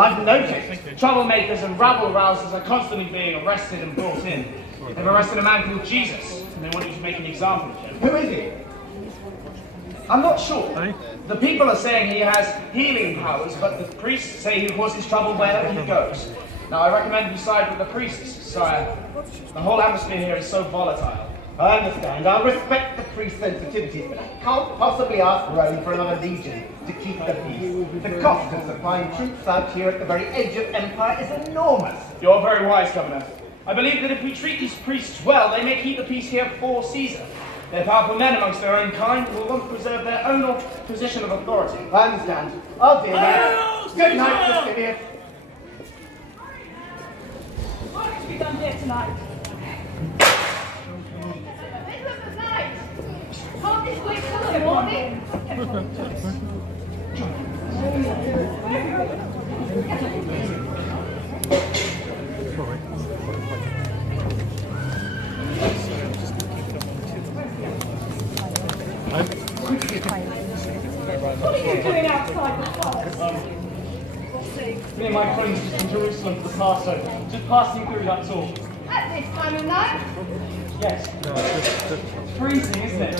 I've noticed troublemakers and rabble-rousers are constantly being arrested and brought in. They've arrested a man called Jesus, and they want you to make an example of him. Who is he? I'm not sure. The people are saying he has healing powers, but the priests say he causes trouble wherever he goes. Now, I recommend you side with the priests, sire. The whole atmosphere here is so volatile. I understand. I'll respect the priest's sensitivities, but I can't possibly ask Rome for another legion to keep the peace. The cost of supplying troops out here at the very edge of empire is enormous. You're very wise, Governor. I believe that if we treat these priests well, they may keep the peace here for Caesar. They're powerful men amongst their own kind who will want to preserve their own position of authority. I understand. I'll deal with it. Good night, Fastidius. What has to be done here tonight? Middle of the night. Can't this wait till the morning? What are you doing outside the forest? Me and my friends just from Jerusalem for the Passover. Just passing through, that's all. At this time of night? Yes. It's freezing, isn't it?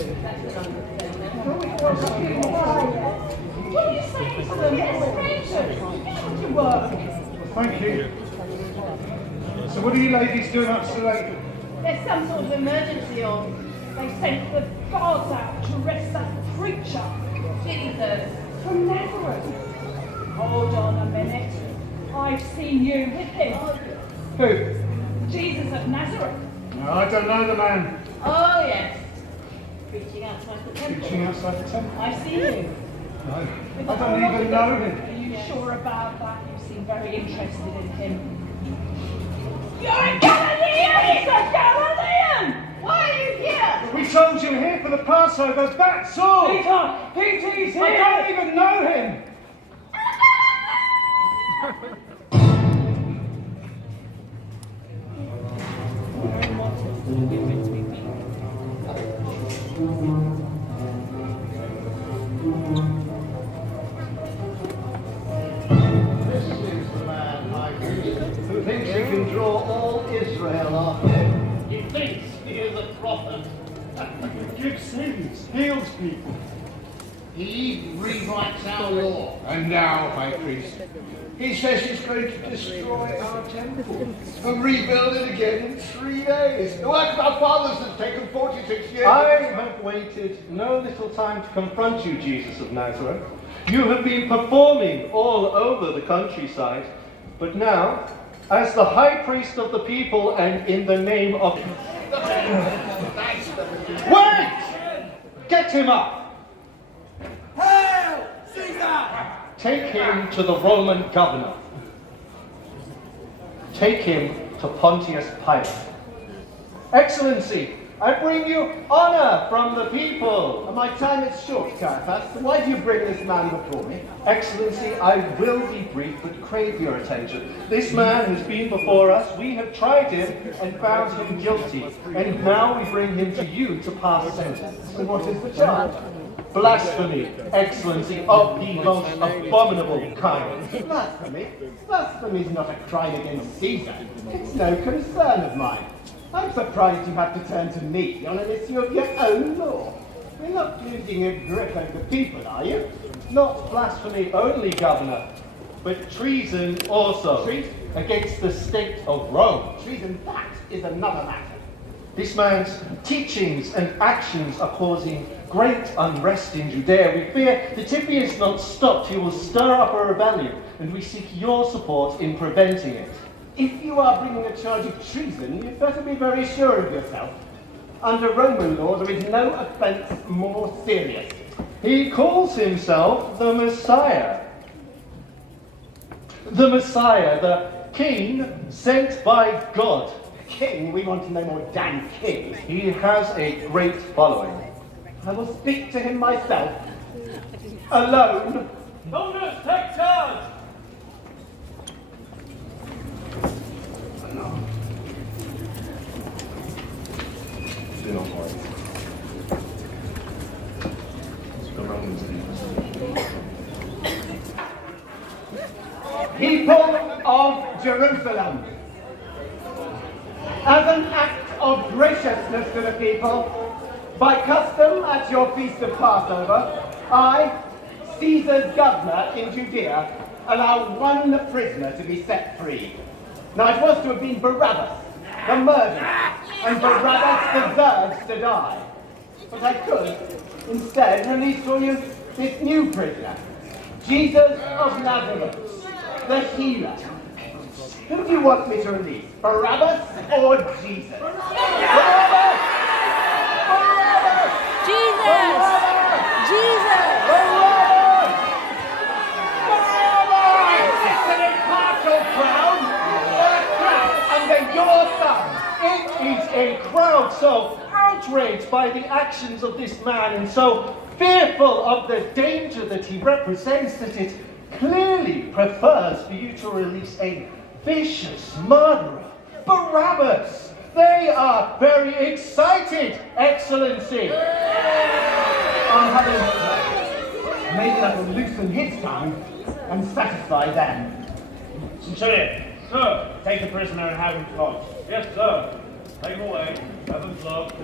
What are you saying to them? They're strangers. Get on to work. Thank you. So what are you ladies doing up so late? There's some sort of emergency on. They sent the guards out to arrest that preacher. Jesus. From Nazareth. Hold on a minute. I've seen you with him. Who? Jesus of Nazareth. No, I don't know the man. Oh, yes. Preaching outside the temple. Preaching outside the temple. I've seen you. No, With I the don't whole even lot know of him. them. Are you sure about that? You seem very interested in him. You're a Galilean! He's a Galilean! Why are you here? We told you here for the Passover, that's all! Peter's here! I don't even know him! This is the man, my priest, who thinks he can draw all Israel after him. He thinks he is a prophet. Forgives sins, heals people. He rewrites our law. And now, High Priest, he says he's going to destroy our temple and rebuild it again in 3 days. The work of our fathers has taken 46 years. I have waited no little time to confront you, Jesus of Nazareth. You have been performing all over the countryside, but now, as the high priest of the people and in the name of... Wait! Get him up! Hail Caesar! Take him to the Roman governor. Take him to Pontius Pilate. Excellency, I bring you honor from the people. My time is short, Caiaphas. Why do you bring this man before me? Excellency, I will be brief, but crave your attention. This man has been before us. We have tried him and found him guilty. And now we bring him to you to pass sentence. And what is the charge? Blasphemy, Excellency, of the most abominable kind. Blasphemy? Blasphemy is not a crime against Caesar. It's no concern of mine. I'm surprised you have to turn to me on an issue of your own law. You're not losing your grip over the people, are you? Not blasphemy only, Governor, but treason also. Treason? Against the state of Rome. Treason, that is another matter. This man's teachings and actions are causing great unrest in Judea. We fear that if he is not stopped, he will stir up a rebellion, and we seek your support in preventing it. If you are bringing a charge of treason, you'd better be very sure of yourself. Under Roman law, there is no offence more serious. He calls himself the Messiah. The Messiah, the King sent by God. King, we want to know more damn king. He has a great following. I will speak to him myself. Alone. Soldiers, take charge! He people of Jerusalem, as an act of graciousness to the people, by custom at your feast of Passover, I, Caesar's governor in Judea, allow one prisoner to be set free. Now it was to have been Barabbas, the murderer, and Barabbas deserves to die. But I could, instead, release for you this new prisoner, Jesus of Nazareth, the healer. Who do you want me to release, Barabbas or Jesus? Barabbas! Barabbas! Jesus! Barabbas! Jesus! Barabbas! Barabbas! Is this an impartial crowd or a class under your thumb? It is a crowd so outraged by the actions of this man and so fearful of the danger that he represents that it clearly prefers for you to release a vicious murderer, Barabbas. They are very excited, Excellency. I'm having it. Maybe that will loosen his tongue and satisfy them. Centurion, sir, take the prisoner and have him flogged. Yes, sir. Take him away. Have him flogged.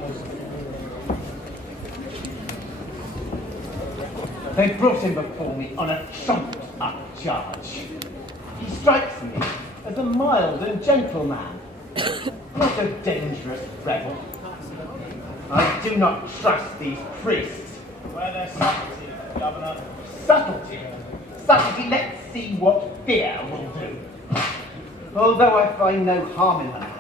They brought him before me on a trumped-up charge. He strikes me as a mild and gentle man, not a dangerous rebel. I do not trust these priests. Where there's subtlety, Governor. Subtlety. Subtlety, let's see what fear will do. Although I find no harm in the man,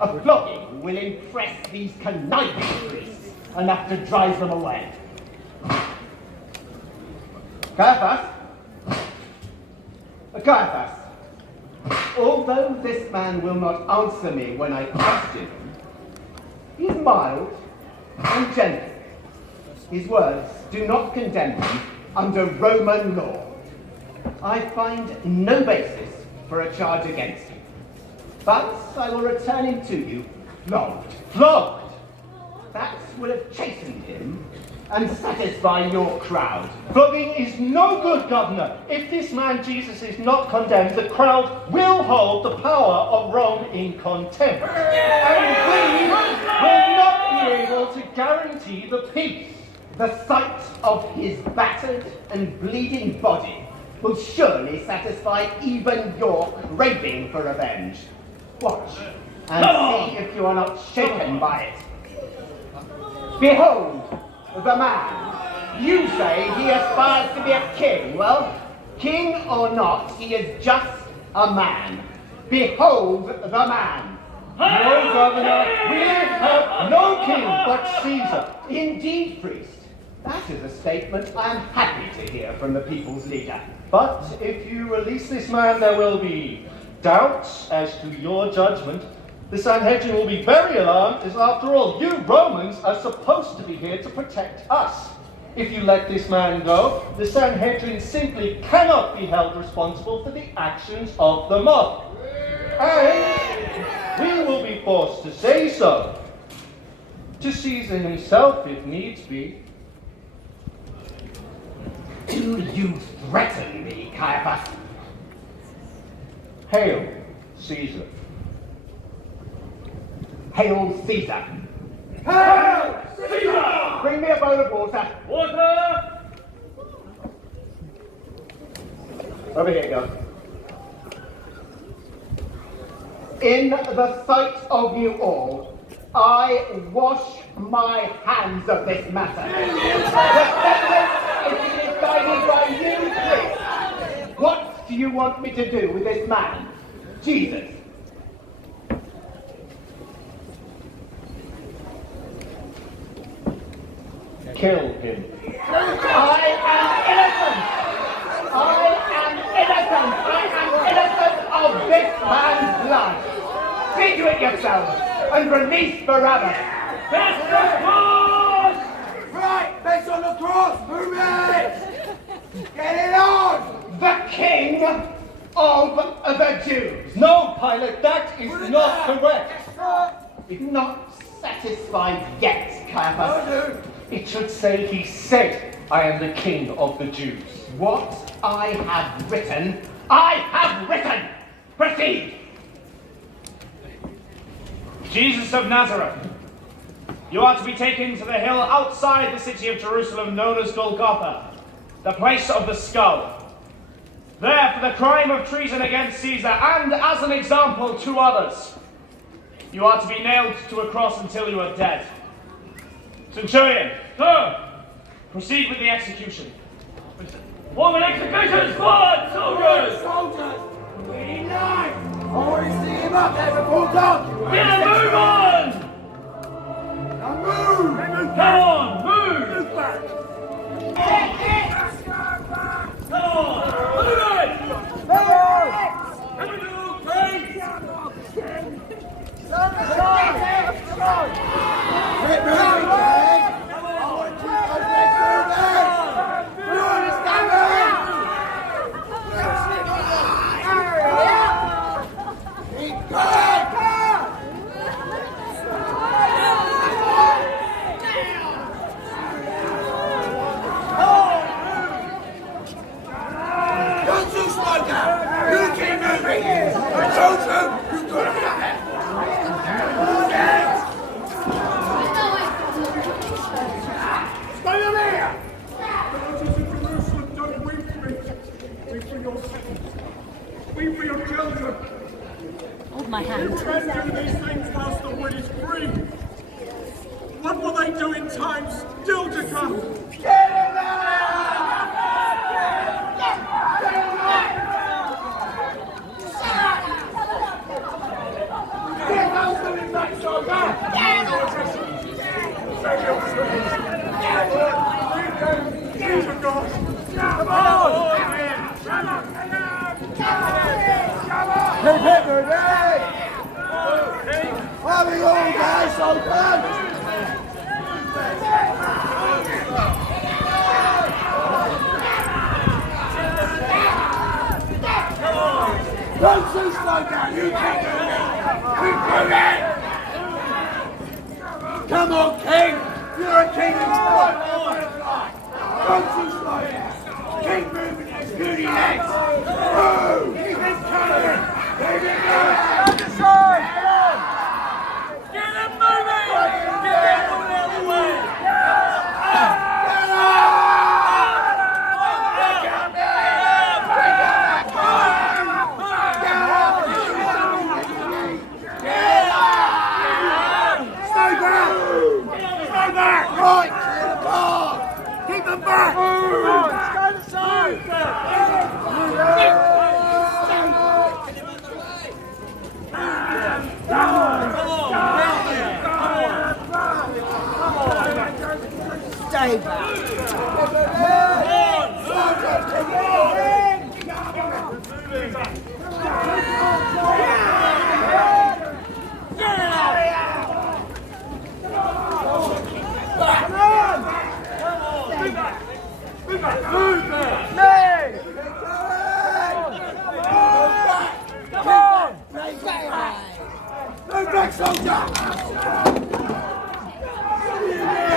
a flogging will impress these conniving priests enough to drive them away. Caiaphas, although this man will not answer me when I question him, he is mild and gentle. His words do not condemn him under Roman law. I find no basis for a charge against him. But I will return him to you, flogged. Flogged! That will have chastened him and satisfy your crowd. Flogging is no good, Governor. If this man Jesus is not condemned, the crowd will hold the power of Rome in contempt. And we will not be able to guarantee the peace. The sight of his battered and bleeding body will surely satisfy even your craving for revenge. Watch and see if you are not shaken by it. Behold the man. You say he aspires to be a king. Well, king or not, he is just a man. Behold the man. No, Governor, we have no king but Caesar. Indeed, priest. That is a statement I am happy to hear from the people's leader. But if you release this man, there will be doubts as to your judgment. The Sanhedrin will be very alarmed, as after all, you Romans are supposed to be here to protect us. If you let this man go, the Sanhedrin simply cannot be held responsible for the actions of the mob. And we will be forced to say so. To Caesar himself, if needs be. Do you threaten me, Caiaphas? Hail, Caesar. Hail Caesar. Hail Caesar! Bring me a bowl of water. Water! Over here, go. In the sight of you all, I wash my hands of this matter. The sentence is decided by you, priest. What do you want me to do with this man, Jesus? Kill him. I am innocent. I am innocent of this man's blood. See to it yourselves and release Barabbas. That's the cross! Right, that's on the cross, move it! Get it on! The king of the Jews. No, Pilate, that is not correct. Not satisfied yet, Caiaphas. It should say he said, I am the king of the Jews. What I have written, I have written. Proceed. Jesus of Nazareth, you are to be taken to the hill outside the city of Jerusalem known as Golgotha, the place of the skull. There, for the crime of treason against Caesar, and as an example to others, you are to be nailed to a cross until you are dead. Centurion, Sir! proceed with the execution. Woman execution squad, soldiers! Soldiers! We knife! I want to see him up there before dark! Get a move on! Now move! Come on, move! Move back! Come on, move it! Come on, please! Keep moving, King! I want you to keep moving! You understand me? Keep going! Don't you slow down! You keep moving! I told you, you've got to get ahead! Stay over here! Daughters of Jerusalem, don't weep for me. Weep for your sins. Weep for your children. Hold my hand. If men do these things whilst the wood is free, what will they do in times still to come? Get him out! Get those women back, soldier! Come on! Keep it moving! Having all day, soldier! Don't you slow down, you keep moving! Come on, King! You're a king in spite of a butterfly! Don't you slow down! Keep moving those goody legs! Move! Keep it coming! Keep it moving! Other side! Get them moving! Get them all out of the way! Right! Clear the car! Keep them back! Move! Stay aside! Stay back! Move back, soldier!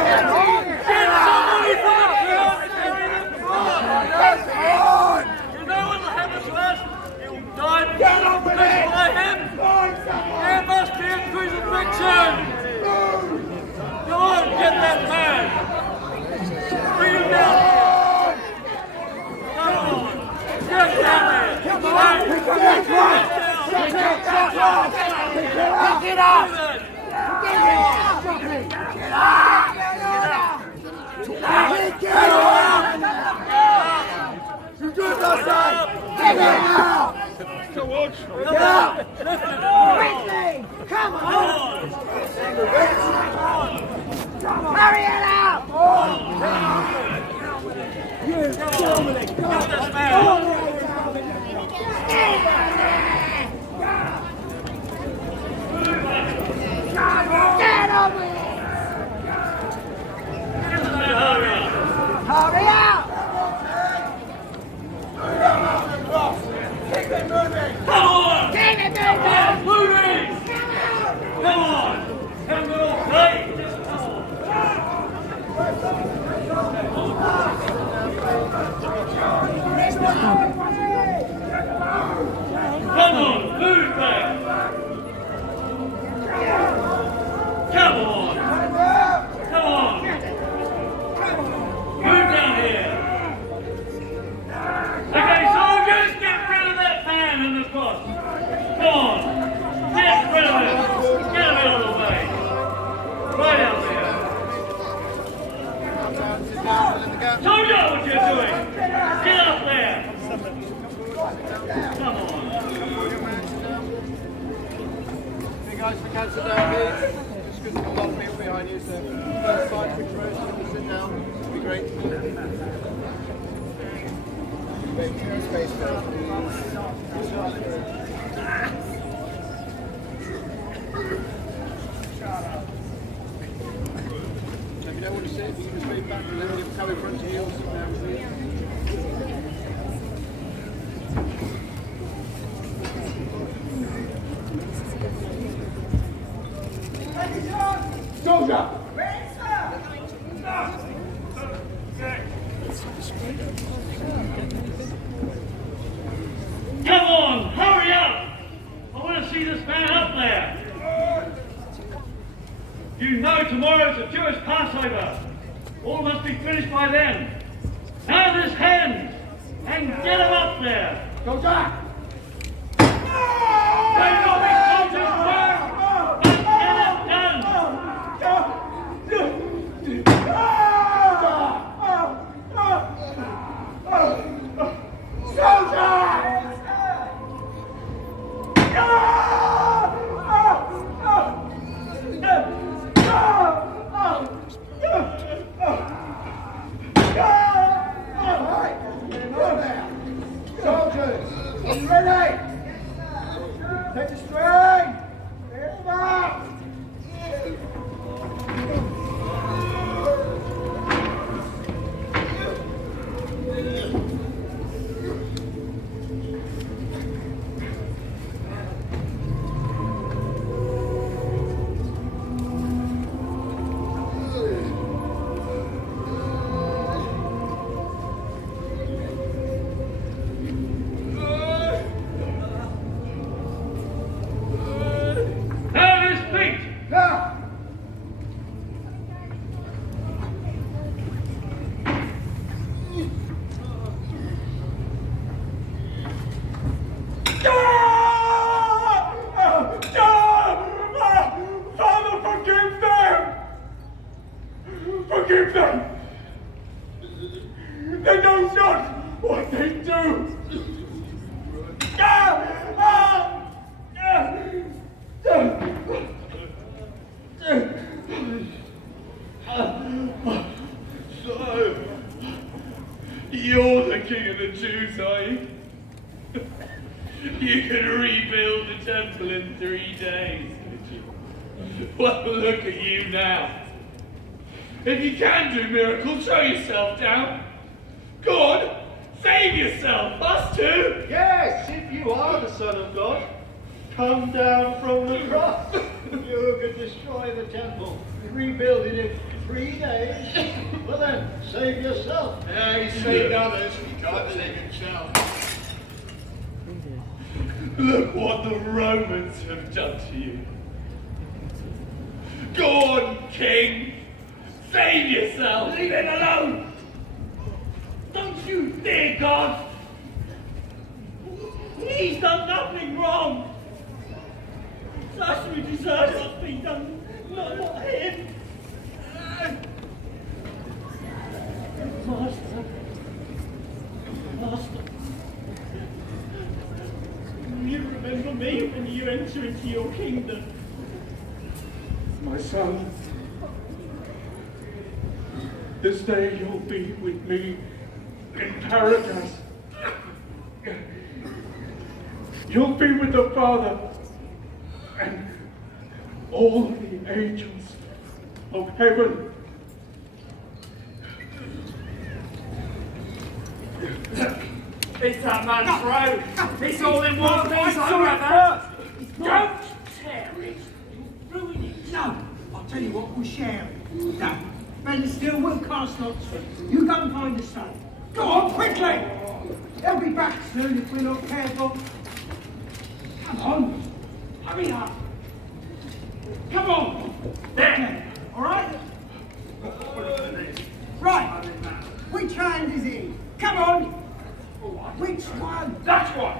Get somebody from the crowd and carry them forward! Come on! You know what will happen last? He will die Get on with it! by him! Find someone! There must be a crucifixion! Go on, get that man! Bring him down here! Come on! Get down there! Come on! Pick up that cross! Pick up that cross! Pick it up! Get out! You do it last time! Get out! Get out! Quickly! Come on! Hurry it out! You Dominic! Get this man! Get over here! Hurry up! Keep it moving! Come on! Keep it Get moving! moving! Come on! Can we all play? sign and the cross. Go on. Get rid of it. Get him out of the way. Right out there. Don't know what you're doing. Get up there. Come on. Hey guys, for Cancer Derby, just because there's a lot of people behind you, so first side, quick rows, you can sit down, it'll be great. Make space for it, please. If you don't want to sit, you can just move back and then you can come in front to you or sit down, please. Soldier! Come on, hurry up! I want to see this man up there. You know tomorrow's a Jewish Passover. All must be finished by then. Now this hand, and get him up there. Soldier! May not be soldiers' work, but get it done. Soldiers, are you ready? Take the string! Hit them up! Forgive them! They know not what they do! So, you're the king of the Jews, are you? You can rebuild the temple in 3 days, could you? Well, look at you now. If you can do miracles, show yourself down. Go on, save yourself, us too. Yes, if you are the Son of God, come down from the cross. You could destroy the temple, rebuild it in 3 days. Well then, save yourself. Yeah, he saved others, he can't save himself. Look what the Romans have done to you. Go on, king. Save yourself! Leave it alone! Don't you dare, God! He's done nothing wrong! Such who deserves what's been done, not him! Master, you remember me when you enter into your kingdom. My son, this day you'll be with me in paradise. You'll be with the Father and all the angels of heaven. It's that man's throat! It's all in one piece, I remember! Don't tear it! Ruin it! No, I'll tell you what, we'll share it. No, Ben still will cast lots for it. You go and find the son. Go on, quickly! He'll be back soon if we're not careful. Come on, hurry up. Come on. There! All right? Right. Which hand is he? Come on. Which one? That's one!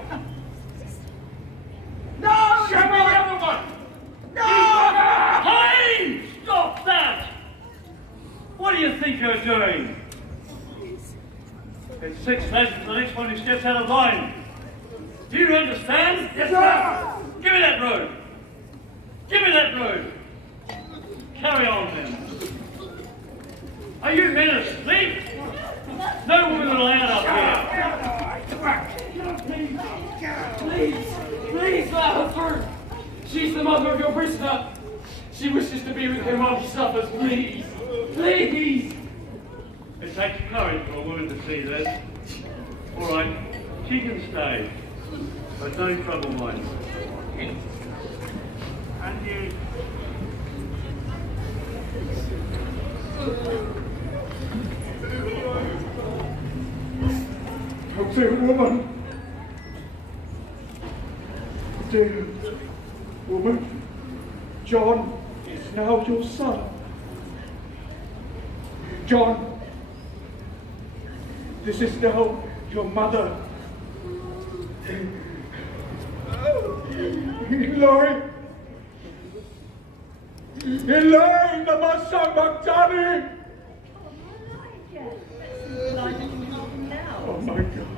6 lessons, the next one who steps out of line. Do you understand? Yes, sir. Give me that road. Give me that road. Carry on, then. Are you men asleep? No woman allowed up here. Please let her through. She's the mother of your prisoner. She wishes to be with him while he suffers. Please. Please. It takes courage for a woman to see this. All right, she can stay. But no trouble, mind. And you. Oh, dear woman. Dear woman, John is now your son. John, this is now your mother. Eloy! Eloy, the Masang Magdani! Oh my God.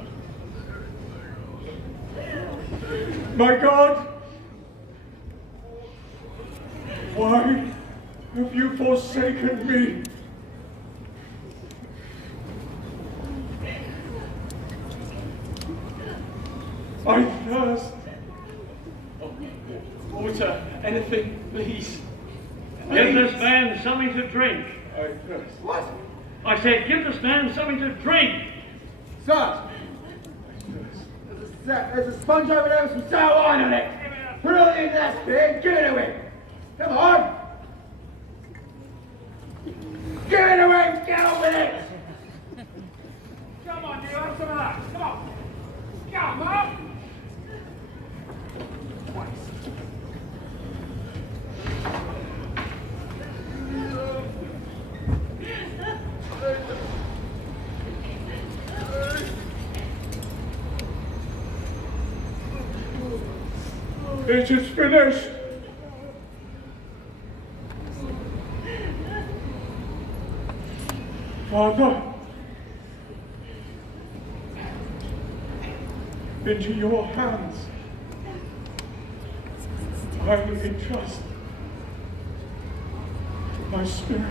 My God! Why have you forsaken me? I thirst. Water, anything, please. Give this man something to drink. I thirst. What? I said, give this man something to drink. Sir! There's a sponge over there with some sour wine on it. Put it all in that spit, give it away. Come on! Give it away, get on with it! Come on, you have some of that. Come on. Come on. It is finished. Father, into your hands I will entrust my spirit.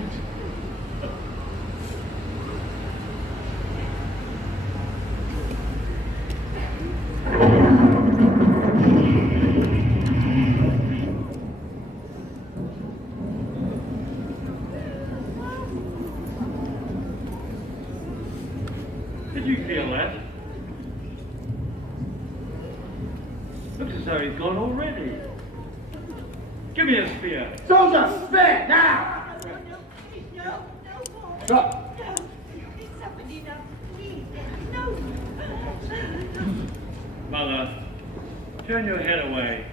Did you feel that? Looks as though he's gone already. Give me a spear. Soldier, spit, now! Stop. Mother, turn your head away.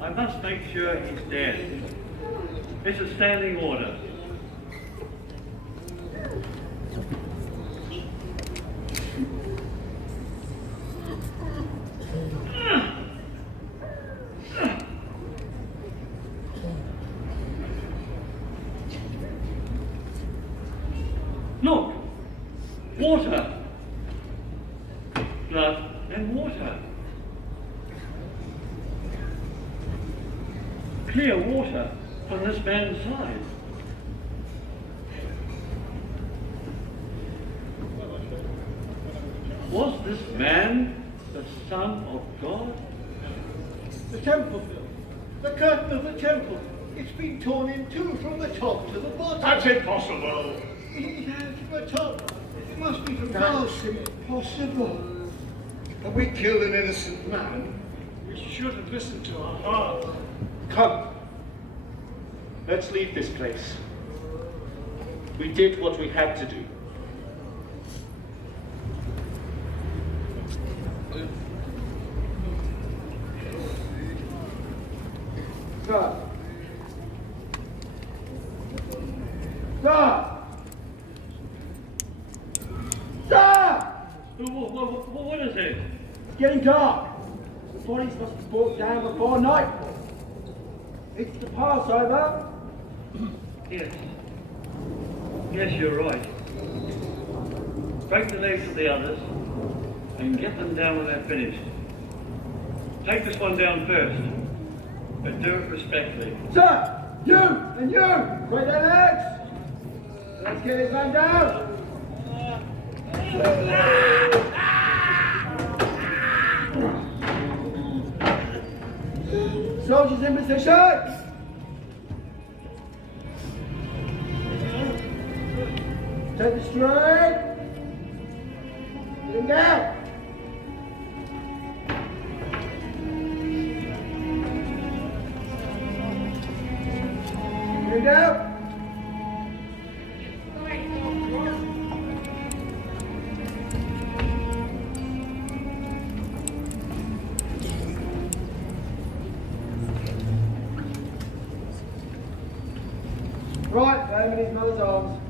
I must make sure he's dead. It's a standing order. Look! Water! Blood and water. Clear water from this man's side. Was this man the Son of God? The temple, the curtain of the temple. It's been torn in two from the top to the bottom. That's impossible. It has from the top. It must be from That's impossible. Have we killed an innocent man? We should have listened to our heart. Come. Let's leave this place. We did what we had to do. Sir! Sir! Sir! What is it? It's getting dark. The bodies must be brought down before nightfall. It's the Passover. Yes. Yes, you're right. break the legs of the others, and get them down when they're finished. Take this one down first, but do it respectfully. Sir, you and you, break their legs. Let's get this man down. Soldiers in position. Take the straight. Get him down. Get him down. Right, lay him in his mother's arms.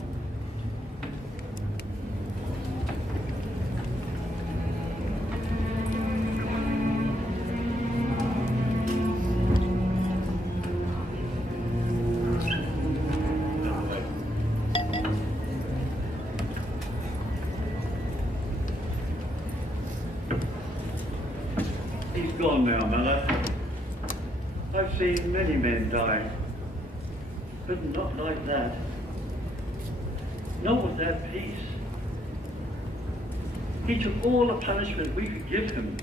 He's gone now, Mother. I've seen many men die, but not like that. Not with that peace. He took all the punishment we could give him,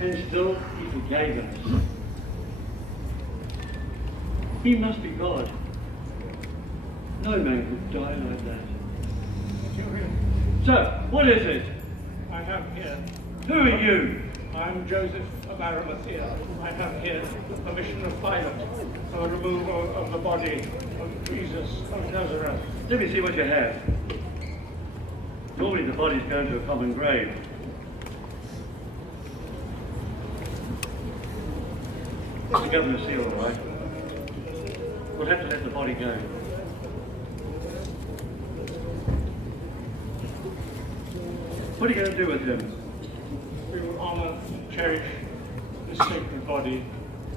and still he forgave us. He must be God. No man could die like that. Sir, what is it? I have here. Who are you? I'm Joseph of Arimathea. I have here the permission of Pilate for the removal of the body of Jesus of Nazareth. Let me see what you have. Normally the body's going to a common grave. It's the governor's seal, all right. We'll have to let the body go. What are you going to do with him? We will honour and cherish this sacred body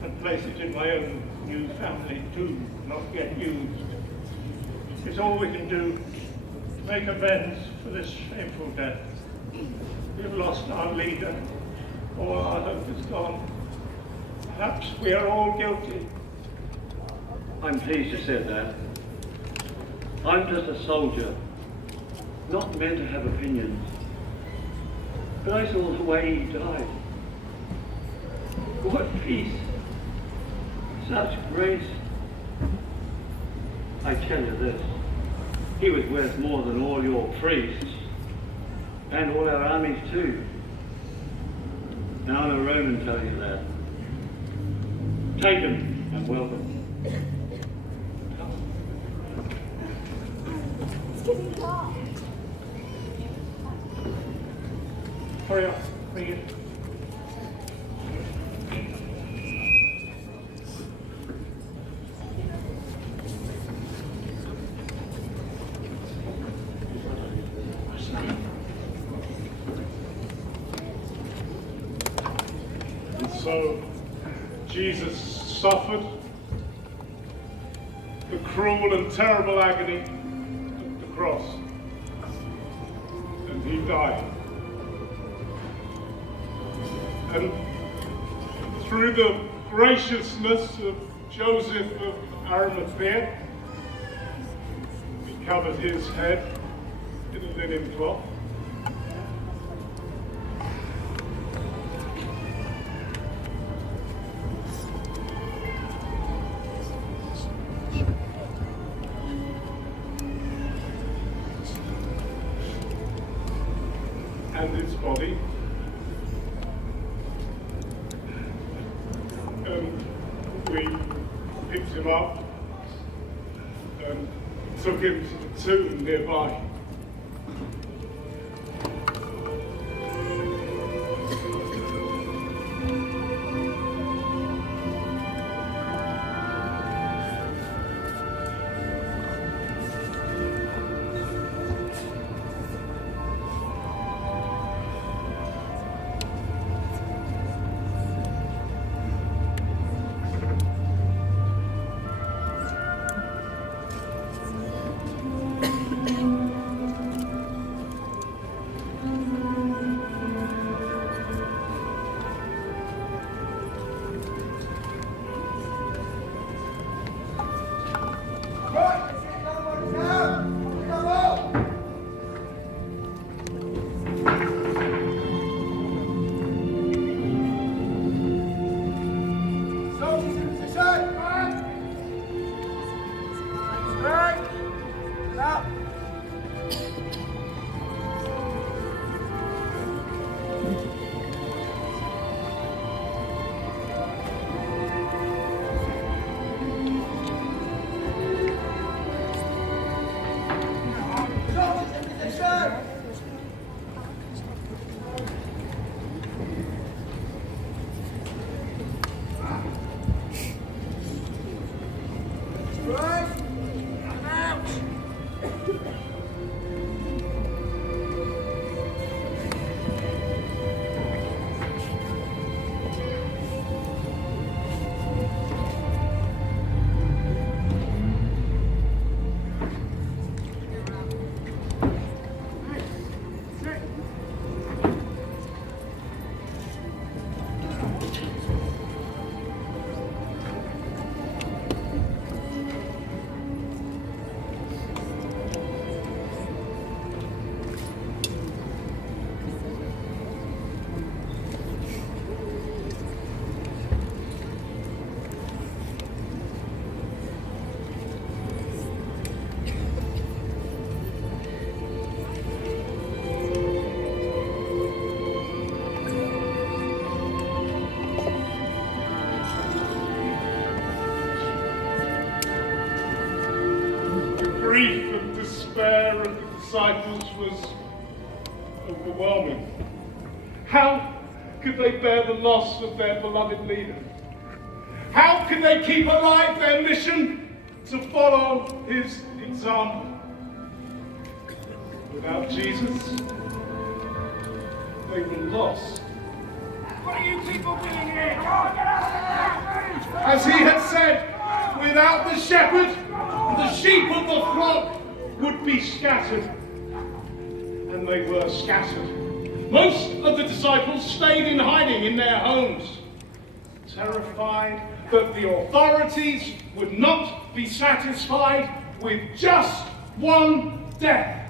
and place it in my own new family tomb, not yet used. It's all we can do to make amends for this shameful death. We have lost our leader. All our hope is gone. Perhaps we are all guilty. I'm pleased you said that. I'm just a soldier, not meant to have opinions. But I saw the way he died. What peace! Such grace! I tell you this, he was worth more than all your priests, and all our armies too. And I'm a Roman telling you that. Take him and welcome. It's getting dark. Hurry up, bring it. And so, Jesus suffered the cruel and terrible agony of the cross, and he died. And through the graciousness of Joseph of Arimathea, he covered his head in a linen cloth. And his body. We picked him up and took him to the tomb nearby. grief and despair of the disciples was overwhelming. How could they bear the loss of their beloved leader? How could they keep alive their mission to follow his example? Without Jesus, they were lost. What are you people doing here? Go on, get out! As he had said, without the shepherd, the sheep of the flock would be scattered. And they were scattered. Most of the disciples stayed in hiding in their homes, terrified that the authorities would not be satisfied with just one death.